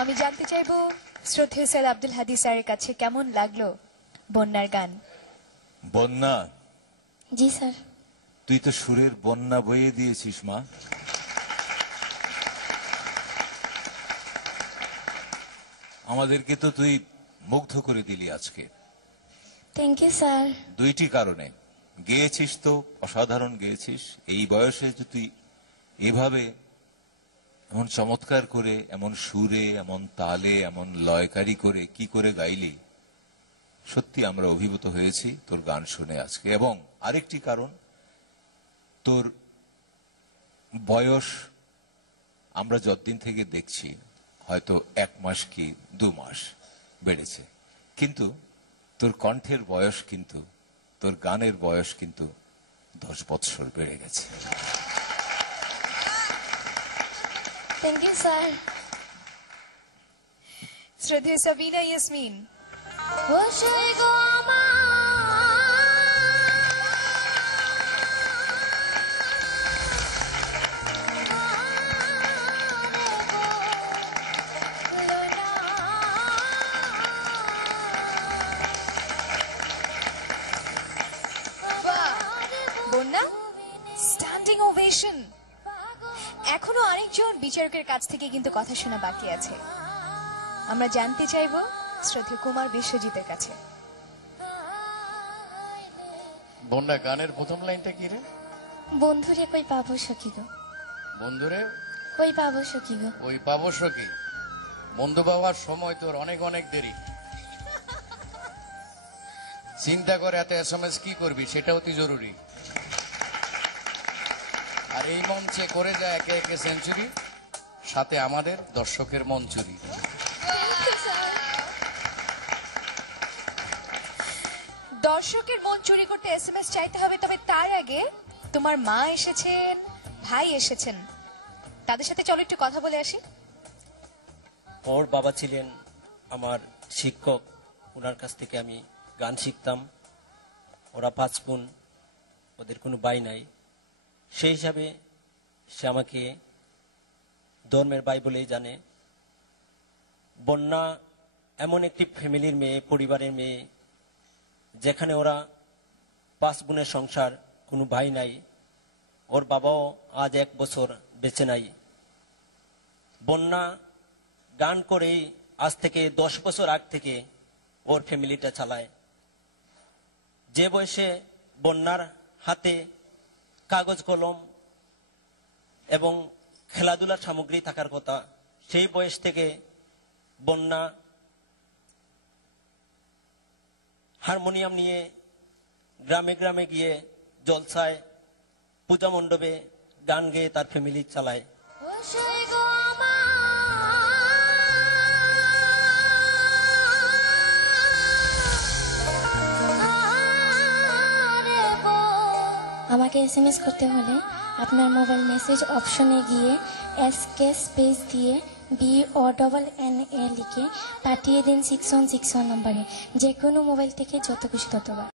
আমি জানতে চাইবো শ্রদ্ধেয় স্যার আব্দুল হাদী স্যারের কাছে কেমন লাগলো বন্যার গান। বন্যা, জি স্যার। তুই তো সুরের বন্যা বইয়ে দিয়েছিস মা। আমাদেরকে তো তুই মুগ্ধ করে দিলি আজকে। Thank you sir. দুইটি কারণে গেয়েছিস, তো অসাধারণ গেয়েছিস। এই বয়সে যদি এভাবে এমন চমৎকার করে, এমন সুরে, এমন তালে, এমন লয়কারি করে কি করে গাইলি, সত্যি আমরা অভিভূত হয়েছি তোর গান শুনে আজকে। এবং আরেকটি কারণ, তোর বয়স আমরা যতদিন থেকে দেখছি হয়তো 1 মাস কি 2 মাস বেড়েছে, কিন্তু তোর কণ্ঠের বয়স কিন্তু, তোর গানের বয়স কিন্তু 10 বৎসর বেড়ে গেছে। Thank you sir. শ্রদ্ধেয় সাবিনা ইয়াসমিন। বসই গো বন্যা, স্ট্যান্ডিং ওভেশন। এখনো আরেকজন বিচারকের কাছ থেকে কিন্তু কথা শোনা বাকি আছে। আমরা জানতে চাইবো শ্রদ্ধেয় কুমার বিশ্বজিতের কাছে। বন্যা, গানের প্রথম লাইনটা কি রে? বন্ধুরে কই পাবো সখী গো, বন্ধুরে কই পাবো সখী গো। ওই পাবো সখী। বন্ধু পাওয়ার সময় তোর অনেক অনেক দেরি। চিন্তা করে এত SMS কি করবি, সেটা অতি জরুরি। আর এই মঞ্চে করে যায় একে একে সেঞ্চুরি, সাথে আমাদের দর্শকের মন চুরি। দর্শকের মন চুরি করতে SMS চাইতে হবে, তবে তার আগে তোমার মা এসেছেন, ভাই এসেছেন, তাদের সাথে চলো একটু কথা বলে আসি। ওর বাবা ছিলেন আমার শিক্ষক, ওনার কাছ থেকে আমি গান শিখতাম। ওরা 5 বোন, ওদের কোনো ভাই নাই। সেই হিসাবে সে আমাকে ধর্মের ভাই বলেই জানে। বন্যা এমন একটি ফ্যামিলির মেয়ে, পরিবারের মেয়ে, যেখানে ওরা 5 বোনের সংসার, কোনো ভাই নাই। ওর বাবাও আজ 1 বছর বেঁচে নাই। বন্যা গান করেই আজ থেকে 10 বছর আগ থেকে ওর ফ্যামিলিটা চালায়। যে বয়সে বন্যার হাতে কাগজ কলম এবং খেলাধুলার সামগ্রী থাকার কথা, সেই বয়স থেকে বন্যা হারমোনিয়াম নিয়ে গ্রামে গ্রামে গিয়ে জলসায়, পূজা মণ্ডপে গান গেয়ে তার ফ্যামিলি চালায়। বসই গো আমাকে SMS করতে হলে আপনার মোবাইল মেসেজ অপশনে গিয়ে SK স্পেস দিয়ে BONNA লিখে পাঠিয়ে দিন 6161 নম্বরে। যে কোনো মোবাইল থেকে যত খুশি ততবার।